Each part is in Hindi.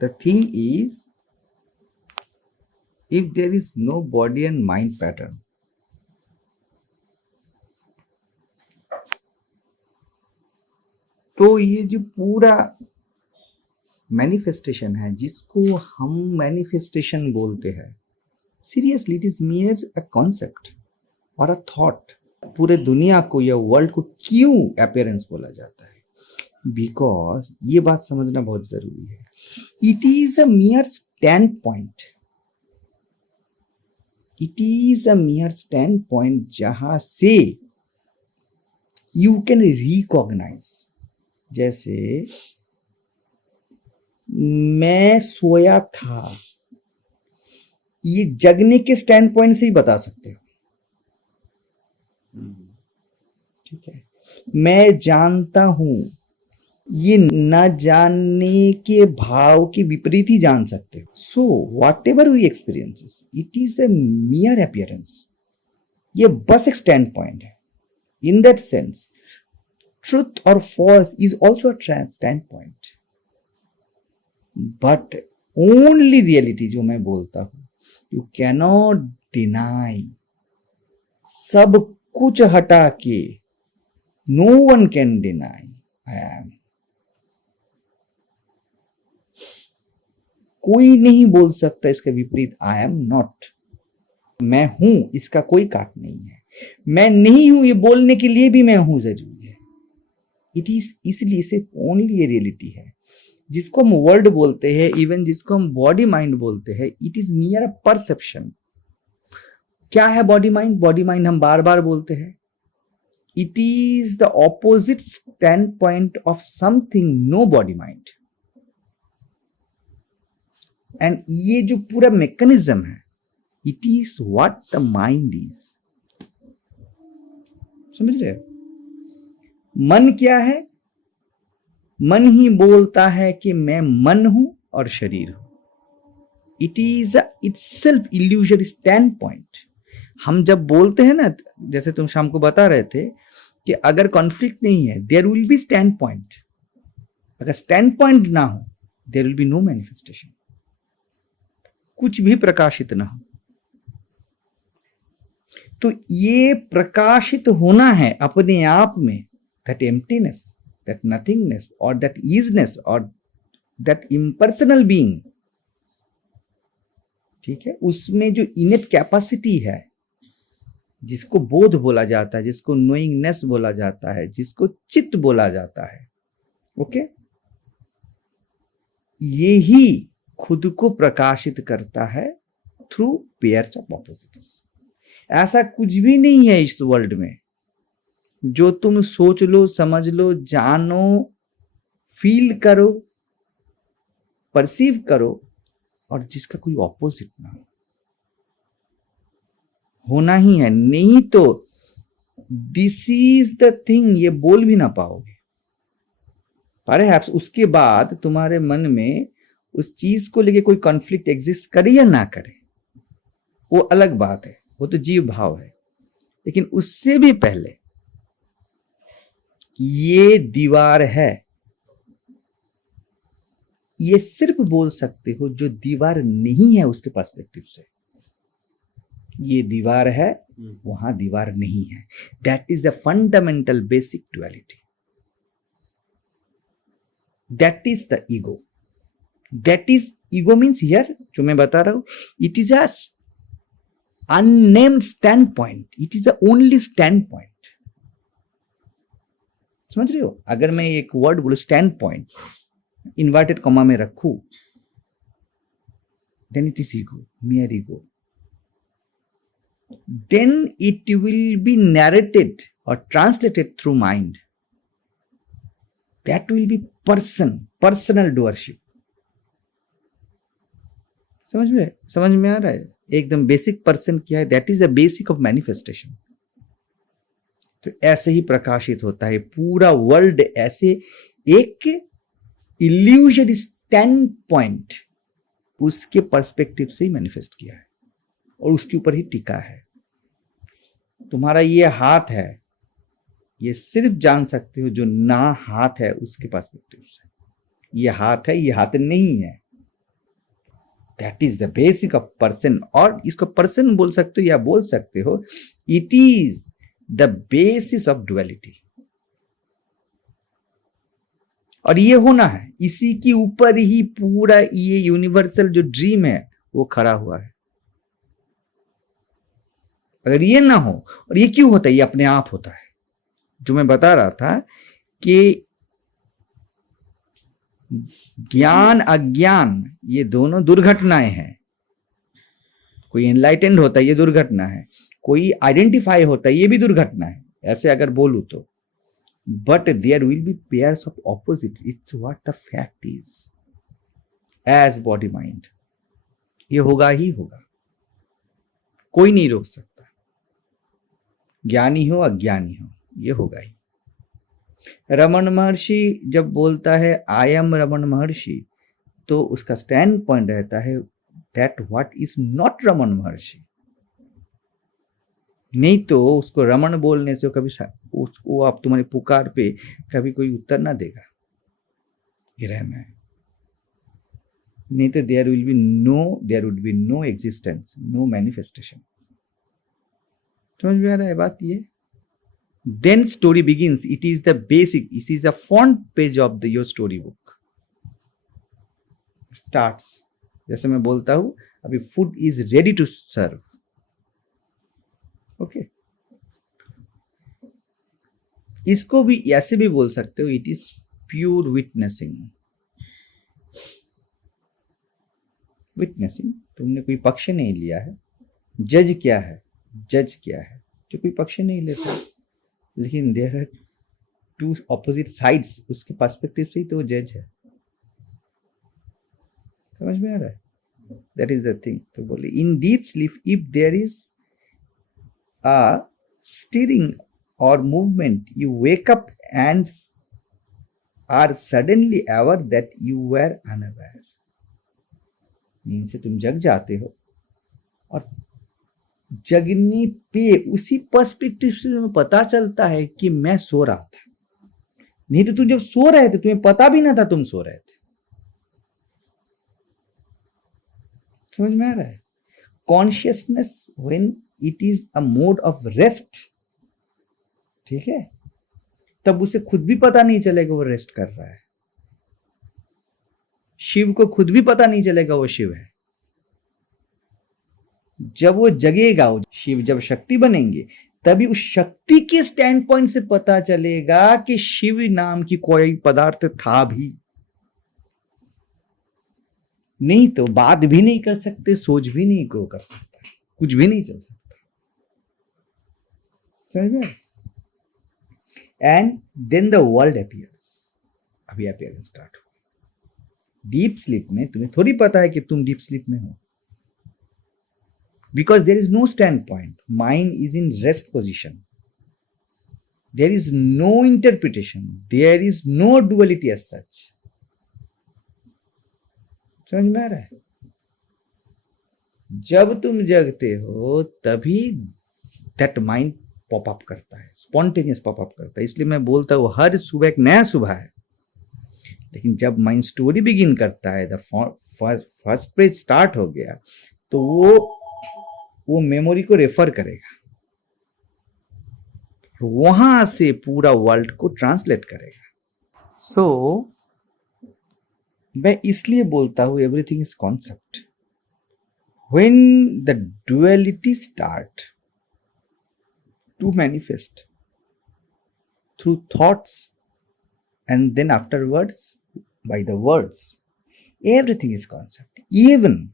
The thing is, if there is no body and mind pattern, तो ये जो पूरा मैनिफेस्टेशन है, जिसको हम मैनिफेस्टेशन बोलते हैं, seriously it is मियर a concept और अ थॉट. पूरे दुनिया को या वर्ल्ड को क्यों अपीयरेंस बोला जाता है? बिकॉज ये बात समझना बहुत जरूरी है. It is a मियर stand point. It is a मियर stand point जहां से यू कैन रिकॉग्नाइज. जैसे मैं सोया था, ये जगने के स्टैंड पॉइंट से ही बता सकते हो. ठीक है. मैं जानता हूं, ये न जानने के भाव के विपरीत ही जान सकते हो. So whatever we experiences, it is a mere appearance. ये बस एक स्टैंड पॉइंट है. In that sense truth or false is also a standpoint, but only reality जो मैं बोलता हूं, you cannot deny. सब कुछ हटा के no one can deny I am. कोई नहीं बोल सकता इसके विपरीत I am not. मैं हूं इसका कोई काट नहीं है. मैं नहीं हूं ये बोलने के लिए भी मैं हूं जरूरी है. इट इज इसलिए सिर्फ ओनली ये रियलिटी है. जिसको हम वर्ल्ड बोलते हैं, इवन जिसको हम बॉडी माइंड बोलते हैं, it is near a perception. क्या है बॉडी माइंड? बॉडी माइंड हम बार बार बोलते हैं, it is the opposite standpoint of something no body mind. And ये जो पूरा मैकेनिज्म है, it is what the mind is. समझ रहे हो? मन क्या है? मन ही बोलता है कि मैं मन हूं और शरीर हूं. It is itself illusion stand point. हम जब बोलते हैं ना, जैसे तुम शाम को बता रहे थे कि अगर कॉन्फ्लिक्ट नहीं है, there will be standpoint. अगर स्टैंड पॉइंट ना हो, there will be no manifestation. कुछ भी प्रकाशित ना हो. तो ये प्रकाशित होना है अपने आप में. That emptiness, that nothingness, or that isness, or that impersonal being, ठीक है, उसमें जो इनेट कैपेसिटी है, जिसको बोध बोला जाता है, जिसको नोइंगनेस बोला जाता है, जिसको चित्त बोला जाता है, ओके, ये ही खुद को प्रकाशित करता है थ्रू पेयर्स ऑफ ऑपोजिट्स. ऐसा कुछ भी नहीं है इस वर्ल्ड में जो तुम सोच लो, समझ लो, जानो, फील करो, परसीव करो और जिसका कोई ऑपोजिट ना हो. होना ही है. नहीं तो दिस इज द थिंग ये बोल भी ना पाओगे. परहैप्स उसके बाद तुम्हारे मन में उस चीज को लेके कोई कॉन्फ्लिक्ट एग्जिस्ट करे या ना करे, वो अलग बात है, वो तो जीव भाव है. लेकिन उससे भी पहले ये दीवार है, ये सिर्फ बोल सकते हो जो दीवार नहीं है उसके पर्सपेक्टिव से. ये दीवार है, वहां दीवार नहीं है. That is the fundamental basic duality. That is the ego. That is ego means here जो मैं बता रहा हूं, it is a unnamed stand point. It is a only stand point. समझ रहे हो? अगर मैं एक वर्ड बोलूं स्टैंड पॉइंट, इन्वर्टेड कॉमा में रखूं, then it is ego, mere ego. Then it will be narrated और translated through mind. That will be personal doership. समझ में आ रहा है? एकदम बेसिक पर्सन क्या है, that is the basic of manifestation. तो ऐसे ही प्रकाशित होता है पूरा वर्ल्ड. ऐसे एक इल्यूजन स्टैंड पॉइंट उसके पर्सपेक्टिव से ही मैनिफेस्ट किया है और उसके ऊपर ही टिका है. तुम्हारा ये हाथ है, ये सिर्फ जान सकते हो जो ना हाथ है उसके पर्सपेक्टिव से. ये हाथ है, ये हाथ नहीं है. That is the basic of person, और इसको पर्सन बोल सकते हो या बोल सकते हो it is the basis of duality. और ये होना है, इसी के ऊपर ही पूरा ये यूनिवर्सल जो ड्रीम है वो खड़ा हुआ है। अगर ये ना हो, और ये क्यों होता है, ये अपने आप होता है। जो मैं बता रहा था कि ज्ञान अज्ञान ये दोनों दुर्घटनाएं हैं। कोई एनलाइटेंड होता है ये दुर्घटना है, कोई आइडेंटिफाई होता है ये भी दुर्घटना है, ऐसे अगर बोलूं तो। But there will be pairs of opposite, it's what the fact is as body mind. ये होगा ही होगा, कोई नहीं रोक सकता, ज्ञानी हो अज्ञानी हो, ये होगा ही। रमन महर्षि जब बोलता है आई एम रमन महर्षि, तो उसका स्टैंड पॉइंट रहता है that what is not Raman महर्षि। नहीं तो उसको रमन बोलने से कभी उसको आप तुम्हारी पुकार पे कभी कोई उत्तर ना देगा, ये रहना है। नहीं तो there would be no existence, no manifestation. समझ में आ रहा है बात ये? Then story begins. It is the basic. It is the front page of your story book. Starts. जैसे मैं बोलता हूँ अभी food is ready to serve. Okay. इसको भी ऐसे भी बोल सकते हो, it is pure witnessing. Witnessing. तुमने कोई पक्ष नहीं लिया है। जज क्या है? जज क्या है? जो कोई पक्ष नहीं लेता, लेकिन there are two opposite sides, उसके पर्सपेक्टिव से ही तो जज है। समझ में आ रहा है? That is the thing. तो बोले in deep sleep if there is a stirring or movement you wake up and are suddenly aware that you were unaware. नींद से तुम जग जाते हो और जगने पे उसी पर्सपेक्टिव से तुम्हें पता चलता है कि मैं सो रहा था। नहीं तो तुम जब सो रहे थे तुम्हें पता भी ना था तुम सो रहे थे। समझ में आ रहा है? Consciousness when it is a mode of rest, ठीक है, तब उसे खुद भी पता नहीं चलेगा वो रेस्ट कर रहा है। शिव को खुद भी पता नहीं चलेगा वो शिव है। जब वो जगेगा, शिव जब शक्ति बनेंगे, तभी उस शक्ति के स्टैंड पॉइंट से पता चलेगा कि शिव नाम की कोई पदार्थ था भी। नहीं तो बात भी नहीं कर सकते, सोच भी नहीं कर सकता, कुछ भी नहीं चल सकता। समझ में? And then the world appears. अभी अपीयरेंस स्टार्ट हो। डीप स्लीप में तुम्हें थोड़ी पता है कि तुम डीप स्लीप में हो, because there is no standpoint. Mind is in rest position. There is no interpretation. There is no duality as such. समझ में आ रहा है? जब तुम जगते हो तभी that mind पॉप अप करता है, स्पॉन्टेनियस पॉप अप करता है। इसलिए मैं बोलता हूँ हर सुबह एक नया सुबह है। लेकिन जब माइंड स्टोरी बिगिन करता है, द फर्स्ट पेज स्टार्ट हो गया, तो वो मेमोरी को रेफर करेगा, वहां से पूरा वर्ल्ड को ट्रांसलेट करेगा। सो मैं इसलिए बोलता हूं everything is concept. When the duality start to manifest through thoughts and then afterwards by the words, everything is concept. Even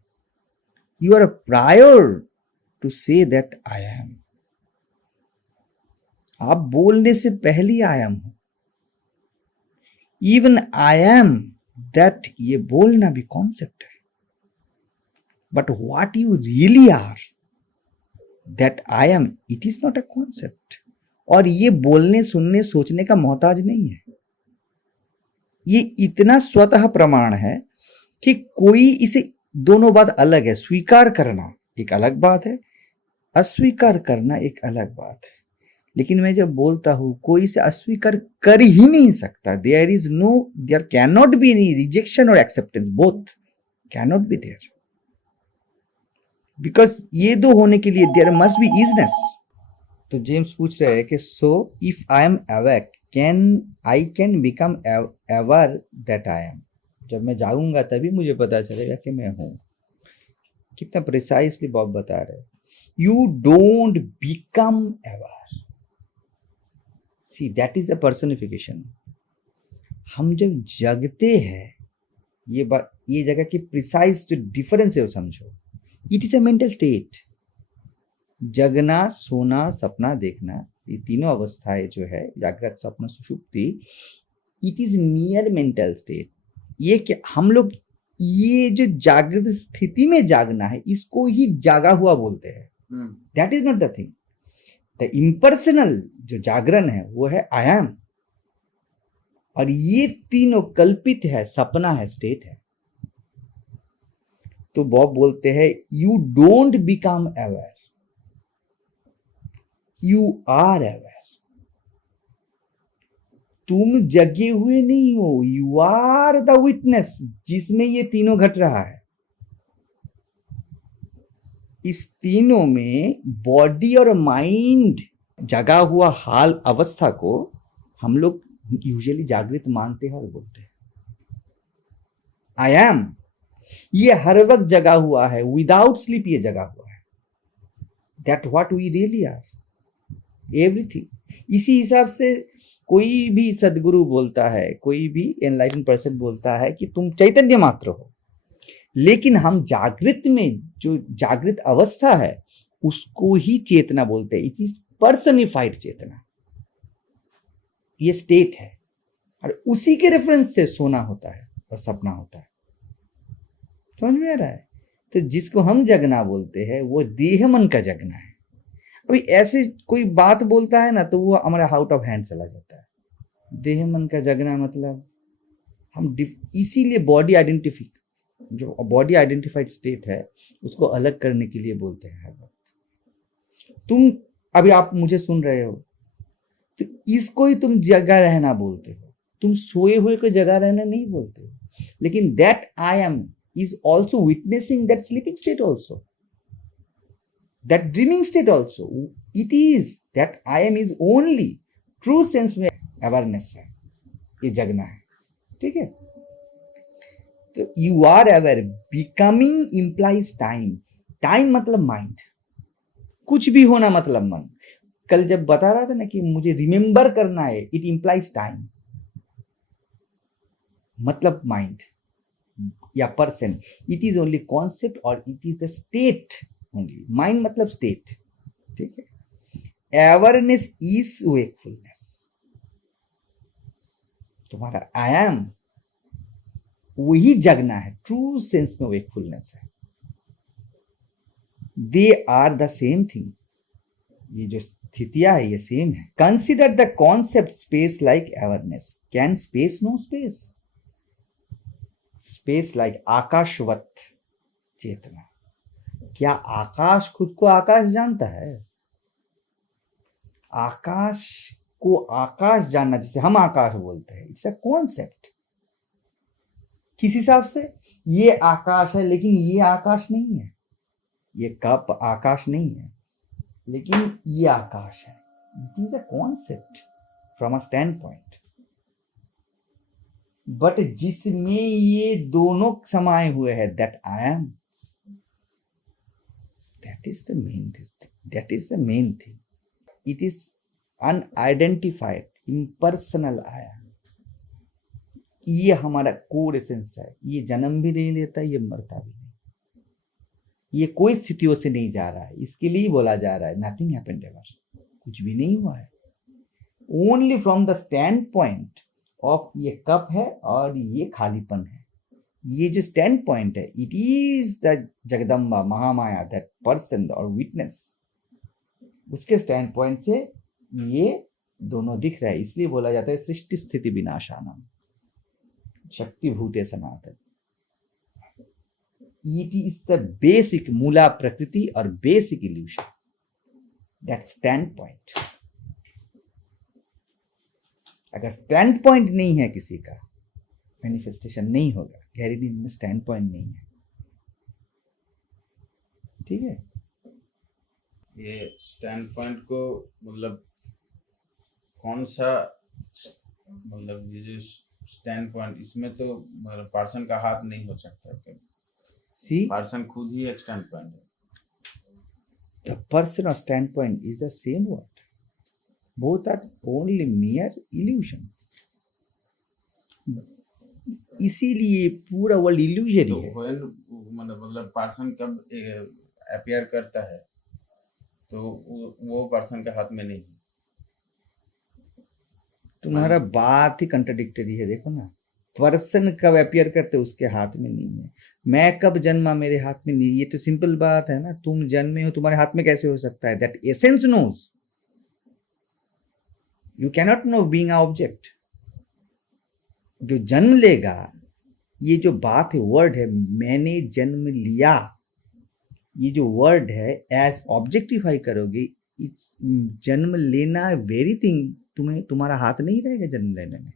you are prior to say that I am. आप बोलने से पहले I am हो। Even I am that, ये बोलना भी कॉन्सेप्ट है। But what you really are, that I am, it is not a concept. और ये बोलने सुनने सोचने का मोहताज नहीं है। ये इतना स्वतः प्रमाण है कि कोई इसे, दोनों बात अलग है। स्वीकार करना एक अलग बात है, अस्वीकार करना एक अलग बात है। लेकिन मैं जब बोलता हूं कोई इसे अस्वीकार कर ही नहीं सकता, there can not be any rejection or acceptance, both can not be there. Because ये दो होने के लिए देयर मस्ट बी इजनेस। तो जेम्स पूछ रहे हैं कि so if I am awake can become ever that I am. जब मैं जागूंगा तभी मुझे पता चलेगा कि मैं हूं। कितना प्रिसाइसली बॉब बता रहे हैं, you don't become ever. See that is the personification. हम जब जगते हैं, ये जगह की प्रिसाइज जो डिफरेंस है वो समझो। It is a mental state. जगना, सोना, सपना देखना, ये तीनों अवस्थाएं जो है जागृत, स्वप्न, सुषुप्ति, it is near mental state. ये क्या हम लोग ये जो जागृत स्थिति में जागना है इसको ही जागा हुआ बोलते हैं। That is not the thing. The impersonal जो जागरण है वो है आई एम, और ये तीनों कल्पित है, सपना है, स्टेट है। तो बॉब बोलते हैं you don't become aware, you are aware. तुम जगे हुए नहीं हो, यू आर द विटनेस जिसमें ये तीनों घट रहा है। इस तीनों में बॉडी और माइंड जगा हुआ हाल अवस्था को हम लोग यूजुअली जागृत मानते हैं और बोलते हैं आई एम। ये हर वक्त जगा हुआ है, विदाउट स्लीप ये जगा हुआ है। That what we really are, everything. इसी हिसाब से कोई भी सदगुरु बोलता है, कोई भी एनलाइटन पर्सन बोलता है कि तुम चैतन्य मात्र हो, लेकिन हम जागृत में जो जागृत अवस्था है उसको ही चेतना बोलते हैं। इट इज पर्सनिफाइड चेतना, ये स्टेट है, और उसी के रेफरेंस से सोना होता है और सपना होता है। समझ में आ रहा है? तो जिसको हम जगना बोलते हैं वो देह मन का जगना है। अभी ऐसे कोई बात बोलता है ना तो वो हमारा आउट ऑफ हैंड चला जाता है। देह मन का जगना मतलब हम इसीलिए बॉडी आइडेंटिफिक, जो बॉडी आइडेंटिफाइड स्टेट है उसको अलग करने के लिए बोलते हैं हर वक्त। तुम अभी आप मुझे सुन रहे हो तो इसको ही तुम जगा रहना बोलते हो, तुम सोए हुए को जगा रहना नहीं बोलते हो। लेकिन that I M is also witnessing that sleeping state also, that dreaming state also. It is that I am is only true sense में awareness है, ये जगना है। ठीक है? तो you are aware, becoming implies time. Time मतलब mind, कुछ भी होना मतलब मन। कल जब बता रहा था ना कि मुझे रिमेंबर करना है, it implies time, मतलब mind या person. It is only concept और it is the state only. Mind मतलब स्टेट। ठीक है? Awareness is wakefulness. तुम्हारा आई एम वही जगना है, ट्रू सेंस में वेकफुलनेस है। They are the same thing. ये जो स्थितियां है ये सेम है। Consider the concept space like awareness. Can space know space? Space like आकाशवत चेतना। क्या आकाश खुद को आकाश जानता है? आकाश को आकाश जानना, जिसे हम आकाश बोलते हैं, इट्स अ कॉन्सेप्ट। किस हिसाब से? ये आकाश है लेकिन ये आकाश नहीं है। ये कप आकाश नहीं है लेकिन ये आकाश है। It is a concept from a stand point. But जिसमें ये दोनों समाये हुए हैं, that I M, that is the main thing. That is the main thing. It is unidentified impersonal I M. ये हमारा कोर एसेंस है। ये जन्म भी नहीं लेता, ये मरता भी नहीं, ये कोई स्थितियों से नहीं जा रहा है। इसके लिए बोला जा रहा है नथिंग हैपेंड एवर, कुछ भी नहीं हुआ है। Only from the stand point of ये कप है और ये खालीपन है। ये जो स्टैंड पॉइंट है, it is the Jagdamba Mahamaya, that person और विटनेस। उसके स्टैंड पॉइंट से ये दोनों दिख रहा है। इसलिए बोला जाता है सृष्टि स्थिति विनाशानम, शक्ति भूते सनातन। इट इज द बेसिक मूला प्रकृति और basic evolution, that stand point. अगर स्टैंड पॉइंट नहीं है किसी का, मैनिफेस्टेशन नहीं होगा। गहरी नींद में स्टैंड पॉइंट नहीं है। ठीक है। ये स्टैंड पॉइंट को मतलब कौन सा, मतलब ये जो स्टैंड पॉइंट, इसमें तो मतलब पर्सन का हाथ नहीं हो सकता, सी पर्सन खुद ही एक स्टैंड पॉइंट है। द पर्सन और stand point is the same word, both are only mere illusion. इसीलिए पूरा वर्ल्ड इल्यूजन तो है। व्हेन मतलब पर्सन कब अपीयर करता है, तो वो पर्सन के हाथ में नहीं है। तुम्हारा बात ही कंट्राडिक्टरी है, देखो ना। पर्सन कब अपीयर करते उसके हाथ में नहीं है, मैं कब जन्मा मेरे हाथ में नहीं, ये तो सिंपल बात है ना। तुम जन्मे हो, तुम्हारे हाथ में कैसे हो सकता है? That essence knows, you cannot know being a object. जो जन्म लेगा, ये जो बात है, वर्ड है मैंने जन्म लिया, ये जो वर्ड है एज ऑब्जेक्टिफाई करोगे, जन्म लेना वेरी थिंग, तुम्हें तुम्हारा हाथ नहीं रहेगा जन्म लेने में।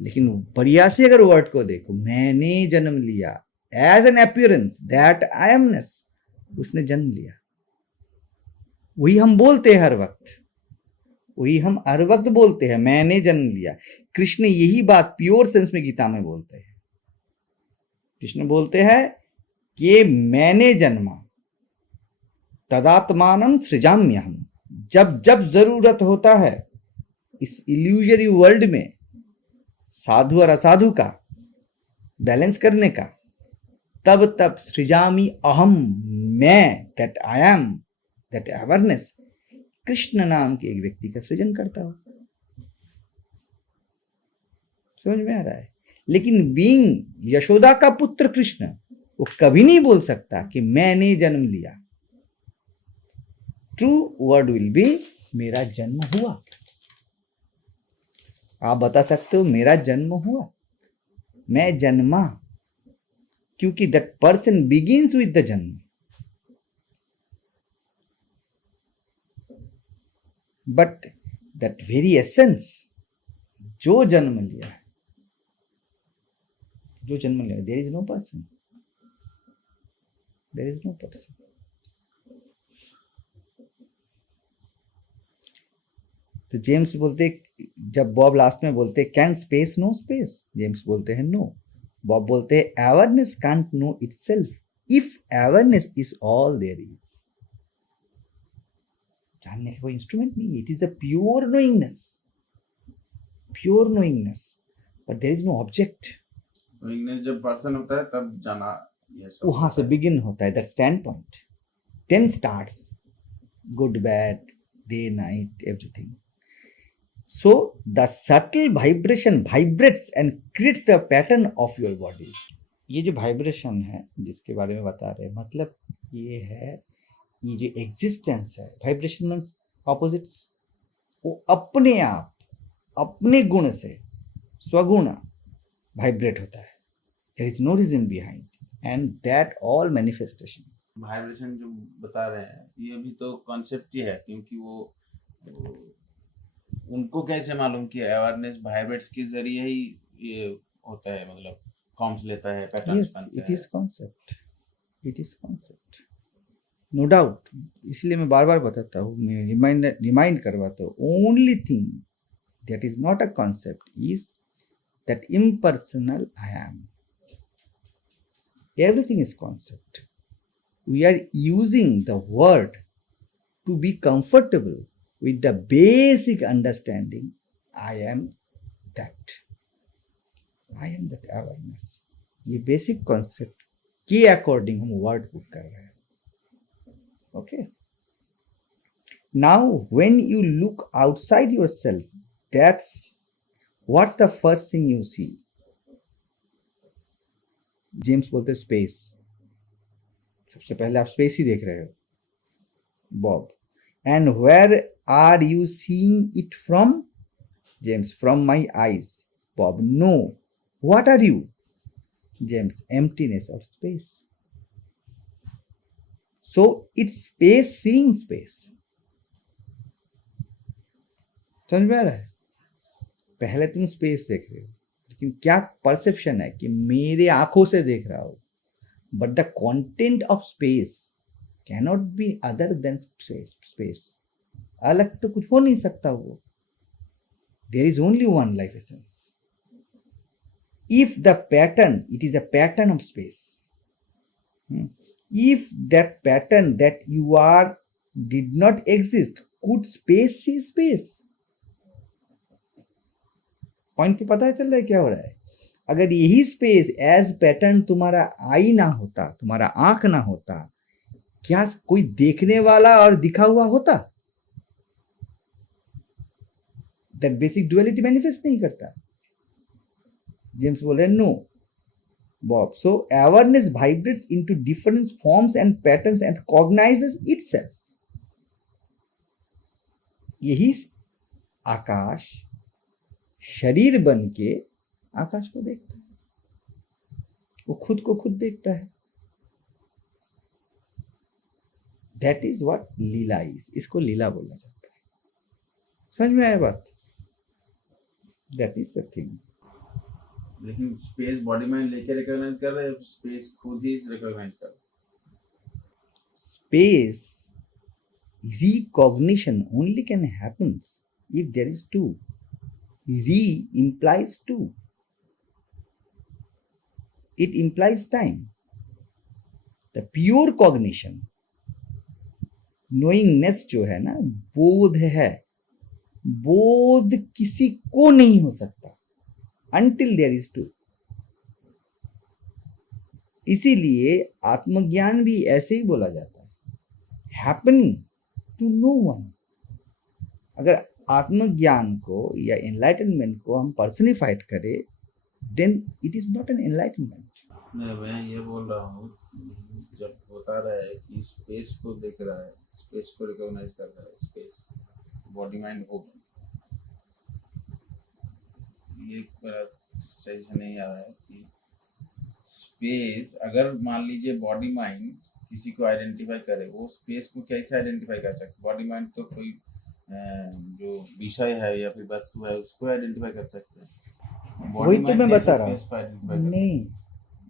लेकिन बढ़िया से अगर वर्ड को देखो, मैंने जन्म लिया as an appearance, that I amness, उसने जन्म लिया। वही हम बोलते हैं हर वक्त, वही हम हर वक्त बोलते हैं, मैंने जन्म लिया। कृष्ण यही बात प्योर सेंस में गीता में बोलते हैं। कृष्ण बोलते हैं कि मैंने जन्मा, तदात्मानं सृजाम्यहम्। जब जब जरूरत होता है इस इल्यूजरी वर्ल्ड में साधु और असाधु का बैलेंस करने का, तब तब सृजामी अहम, मैं, that I M, that awareness, Krishna नाम के एक व्यक्ति का सृजन करता हूं। समझ में आ रहा है? लेकिन बीइंग यशोदा का पुत्र कृष्ण, वो कभी नहीं बोल सकता कि मैंने जन्म लिया। ट्रू वर्ड विल बी मेरा जन्म हुआ। आप बता सकते हो मेरा जन्म हुआ, मैं जन्मा, क्योंकि that person begins with the जन्म। बट दैट वेरी एसेंस, जो जन्म लिया, जो जन्म लिया, there is no person, there is no person. तो जेम्स बोलते, जब बॉब लास्ट में बोलते can space know space, James बोलते हैं नो। बॉब बोलते हैं awareness can't know itself if awareness is all there is. जानने का कोई इंस्ट्रूमेंट नहीं है, it is a pure knowingness, pure नोइंगनेस, but there is no object. Knowingness जब पर्सन होता है तब जाना, ये सब वहां से बिगिन होता है, that stand point, then starts good bad, day night, everything. So the subtle vibration vibrates and creates the pattern of your body. ये जो वाइब्रेशन है जिसके बारे में बता रहे हैं, मतलब ये है, ये जो एग्जिस्टेंस है, वाइब्रेशन में ऑपोजिट्स, वो अपने आप अपने गुण से स्वगुण वाइब्रेट होता है। There is no reason behind, and that all manifestation. Vibration जो बता रहे हैं ये भी तो कॉन्सेप्ट ही है, क्योंकि वो उनको कैसे मालूम कि अवेयरनेस वाइब्रेट्स के जरिए ही ये होता है, मतलब फॉर्म्स लेता है, पैटर्न्स बनता है। It is concept, it is concept, no doubt. इसलिए मैं बार बार बताता हूँ, मैं रिमाइंड करवाता हूँ, only thing that is not a concept is that impersonal I am. Everything is concept. We are using the word to be comfortable with the basic understanding, I am that, I am that awareness। ये बेसिक कॉन्सेप्ट के अकॉर्डिंग हम वर्ड पुट कर रहे हैं। Okay, now when you look outside yourself, that's what's the first thing you see. James बोलते स्पेस, सबसे पहले आप स्पेस ही देख रहे हो। Bob, and where are you seeing it from? James, from my eyes. Bob, no. What are you? James, emptiness of space. So it's space seeing space. समझ में आ रहा है? पहले तुम स्पेस देख रहे हो, लेकिन क्या परसेप्शन है कि मेरे आंखों से देख रहा हो, but the content of space cannot be other than space. अलग तो कुछ हो नहीं सकता वो. There is only one life essence. If the pattern, it is a pattern of space. If that pattern that you are did not exist, could space see space? Point पे पता चल रहा है क्या हो रहा है? अगर यही स्पेस एज पैटर्न तुम्हारा आई ना होता, तुम्हारा आंख ना होता, क्या कोई देखने वाला और दिखा हुआ होता? दैट बेसिक डुअलिटी मैनिफेस्ट नहीं करता. जेम्स बोल रहे no Bob. So awareness vibrates into different forms and patterns and cognizes itself. यही आकाश शरीर बन के आकाश को देखता है, वो खुद को खुद देखता है. That is what Leela is. इसको लीला बोला जाता है. समझ में आया बात? That is the thing. लेकिन स्पेस बॉडी माइंड लेके रिकॉग्नाइज कर रहे हैं, स्पेस खुद ही रिकॉग्नाइज कर रहा है. Space recognition only can happens if there is two. Re implies two. It implies time. The pure cognition, knowingness जो है ना, बोध है. बोध किसी को नहीं हो सकता until there is two. इसीलिए आत्मज्ञान भी ऐसे ही बोला जाता है, happening to no one. अगर आत्मज्ञान को या एनलाइटनमेंट को हम पर्सनिफाइड करें, then it is not an enlightenment. मैं ये बोल रहा हूँ, जब बता रहा है कि स्पेस को देख रहा है, स्पेस को रिकॉग्नाइज कर रहा है, स्पेस बॉडी माइंड ओपन, ये मेरा सही से नहीं आ रहा है कि स्पेस अगर मान लीजिए बॉडी माइंड किसी को आइडेंटिफाई करे, वो स्पेस को कैसे आइडेंटिफाई कर सकते? बॉडी माइंड तो कोई जो विषय है या फिर वस्तु है उसको आइडेंटिफाई कर सकते हैं. वही तो मैं बता रहा हूँ.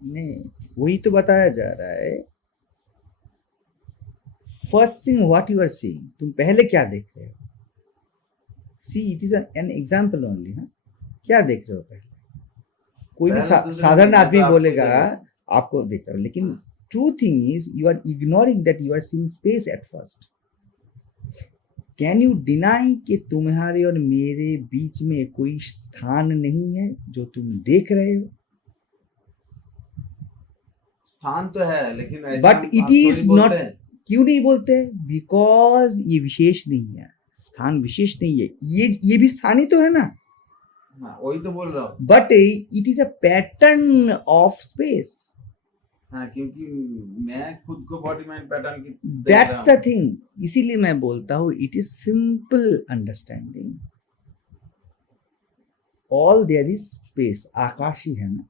नहीं वही तो बताया जा रहा है. First thing what you are seeing, तुम पहले क्या देख रहे हो? See it is an example only. हाँ, क्या देख रहे हो पहले? कोई भी साधारण आदमी बोलेगा आपको देख रहा हो, लेकिन true thing is you are ignoring that you are seeing space at first. Can you deny कि तुम्हारे और मेरे बीच में कोई स्थान नहीं है जो तुम देख रहे हो? स्थान तो है, लेकिन बट इट इज नॉट. क्यों नहीं बोलते? बिकॉज ये विशेष नहीं है. स्थान विशेष नहीं है. ये भी स्थान ही तो है ना. हाँ, वही तो बोल रहा हूँ. But it is a pattern of space. हाँ, क्योंकि मैं खुद को बॉडी माइंड पैटर्न की दैट्स द थिंग. इसीलिए मैं बोलता हूँ it is simple understanding. All there is space. आकाश ही है ना.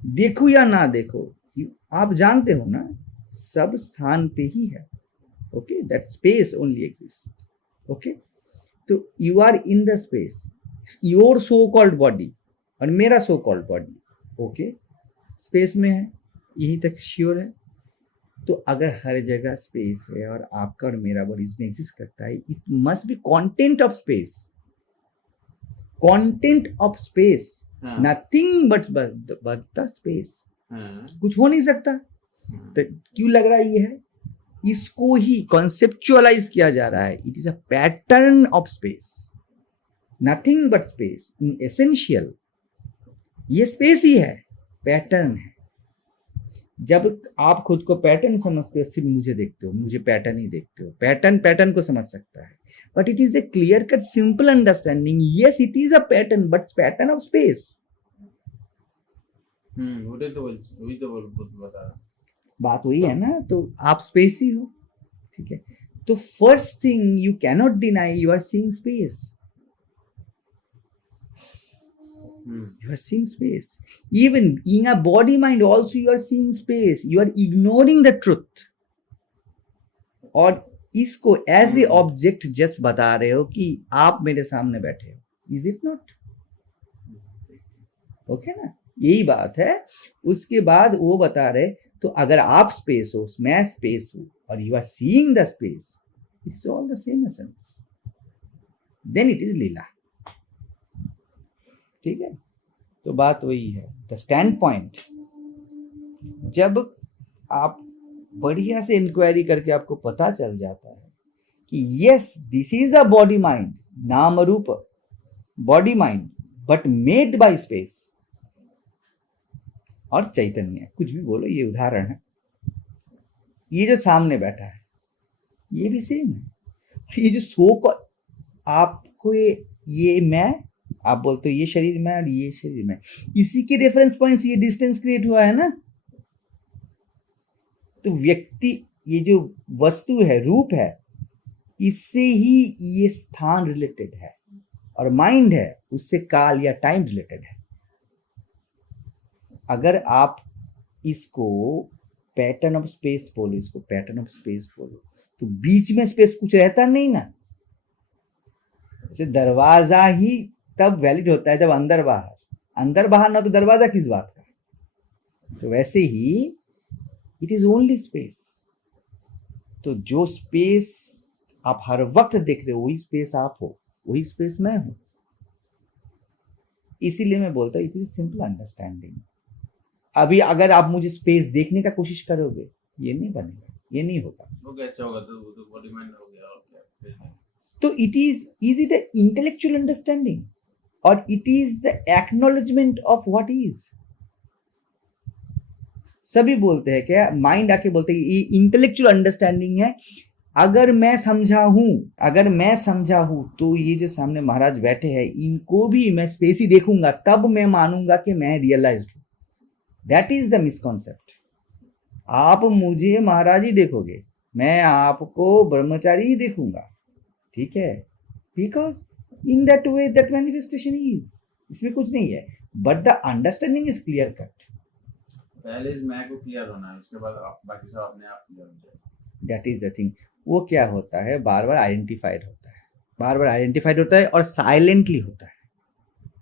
देखो या ना देखो, आप जानते हो ना, सब स्थान पे ही है. Okay, that space only exist. Okay, तो you are in the space. Your so called body और मेरा so called body okay space में है, यही तक श्योर है. तो अगर हर जगह स्पेस है और आपका और मेरा बॉडी इसमें एग्जिस्ट करता है, it must be content of space. Content of space, nothing but the space. कुछ हो नहीं सकता. तो क्यों लग रहा है ये है? इसको ही कॉन्सेप्चुअलाइज किया जा रहा है. It is a pattern of space, nothing but space. In essential ये स्पेस ही है, पैटर्न है. जब आप खुद को पैटर्न समझते हो, सिर्फ मुझे देखते हो, मुझे पैटर्न ही देखते हो. पैटर्न को समझ सकता है, but it is A clear cut simple understanding. Yes, it is a pattern, but pattern of space. वही तो बता रहा. बात वही है ना. तो आप स्पेस ही हो, ठीक है. तो first thing you cannot deny, you are seeing space. You are seeing space. Even in a body mind also you are seeing space. You are ignoring the truth. और इसको एज ए ऑब्जेक्ट जस्ट बता रहे हो कि आप मेरे सामने बैठे हो. Is it not? ओके ना. यही बात है। उसके बाद वो बता रहे, तो अगर आप स्पेस हो, मैं स्पेस हूं, और you are seeing the space, it's all the same essence, then it is lila. ठीक है, तो बात वही है। द स्टैंड पॉइंट, जब आप बढ़िया से इंक्वायरी करके आपको पता चल जाता है कि yes this is a body mind, नाम रूप body mind, but made by space और चैतन्य, कुछ भी बोलो, ये उदाहरण है। ये जो सामने बैठा है ये भी सेम है। ये जो सो आपको ये मैं, आप बोलते हो ये शरीर में और ये शरीर में, इसी के रेफरेंस पॉइंट से ये डिस्टेंस क्रिएट हुआ है ना। तो व्यक्ति, ये जो वस्तु है, रूप है, इससे ही ये स्थान रिलेटेड है, और माइंड है उससे काल या टाइम रिलेटेड है। अगर आप इसको पैटर्न ऑफ स्पेस बोलो, इसको पैटर्न ऑफ स्पेस बोलो, तो बीच में स्पेस कुछ रहता नहीं ना। जैसे दरवाजा ही तब वैलिड होता है जब अंदर बाहर, अंदर बाहर ना तो दरवाजा किस बात का। तो वैसे ही इट इज ओनली स्पेस। तो जो स्पेस आप हर वक्त देख रहे हो वही स्पेस आप हो, वही स्पेस मैं हूं। इसीलिए मैं बोलता हूं इट इज सिंपल अंडरस्टैंडिंग। अभी अगर आप मुझे स्पेस देखने का कोशिश करोगे, ये नहीं बनेगा, ये नहीं होगा। वो कैसे होगा? तो बॉडी माइंड हो गया और क्या? तो it is it the intellectual understanding, और it is the acknowledgement of what is. सभी बोलते हैं क्या, माइंड आके बोलते हैं ये इंटेलेक्चुअल अंडरस्टैंडिंग है। अगर मैं समझा हूं तो ये जो सामने महाराज बैठे हैं इनको भी मैं स्पेस ही देखूंगा, तब मैं मानूंगा कि मैं रियलाइज्ड हूं। That is the misconcept. आप मुझे महाराज ही देखोगे, मैं आपको ब्रह्मचारी ही देखूंगा, ठीक है, because in that way that manifestation is, इसमें कुछ नहीं है, but the understanding is clear cut. पहले इस मैं को क्लियर होना है, उसके बाद आप बाकी सब अपने आप क्लियर हो जाए। That is the thing. वो क्या होता है, बार बार आइडेंटिफाइड होता है, बार बार आइडेंटिफाइड होता है, और साइलेंटली होता है,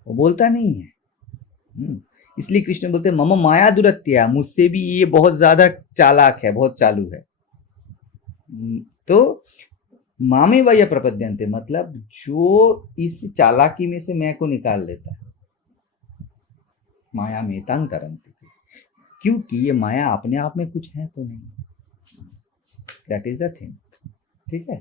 वो बोलता नहीं है। इसलिए कृष्ण बोलते हैं मम माया दुरत्या, मुझसे भी ये बहुत ज्यादा चालाक है, बहुत चालू है। तो मामे वय प्रपद्यन्ते, मतलब जो इस चालाकी में से मैं को निकाल लेता है, माया में तंग तरंती, क्योंकि ये माया अपने आप में कुछ है तो नहीं। That is the thing. ठीक है।